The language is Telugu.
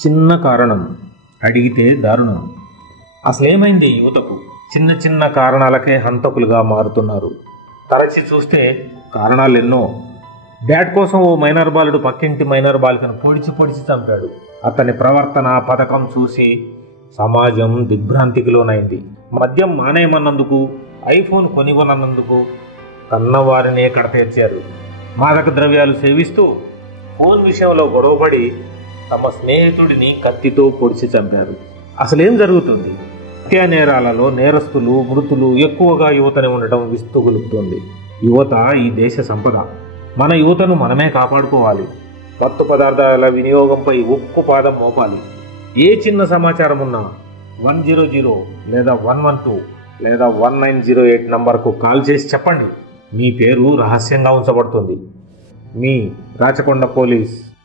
చిన్న కారణం అడిగితే దారుణం. అసలేమైంది యువతకు? చిన్న చిన్న కారణాలకే హంతకులుగా మారుతున్నారు. తరచి చూస్తే కారణాలు ఎన్నో. డాడ్ కోసం ఓ మైనర్ బాలుడు పక్కింటి మైనర్ బాలికను పొడిచి చంపాడు. అతని ప్రవర్తన పథకం చూసి సమాజం దిగ్భ్రాంతికి లోనైంది. మద్యం మానేయమన్నందుకు, ఐఫోన్ కొనివ్వనన్నందుకు కన్నవారినే కడతీర్చారు. మాదక ద్రవ్యాలు సేవిస్తూ ఫోన్ విషయంలో గొడవపడి తమ స్నేహితుడిని కత్తితో పొడిచి చంపారు. అసలేం జరుగుతుంది? హత్యా నేరాలలో నేరస్తులు, మృతులు ఎక్కువగా యువతనే ఉండటం విస్తుగులుపుతోంది. యువత ఈ దేశ సంపద. మన యువతను మనమే కాపాడుకోవాలి. మత్తు పదార్థాల వినియోగంపై ఉక్కు పాదం మోపాలి. ఏ చిన్న సమాచారం ఉన్నా 100 లేదా 112 లేదా 1908 నంబర్కు కాల్ చేసి చెప్పండి. మీ పేరు రహస్యంగా ఉంచబడుతుంది. మీ రాచకొండ పోలీస్.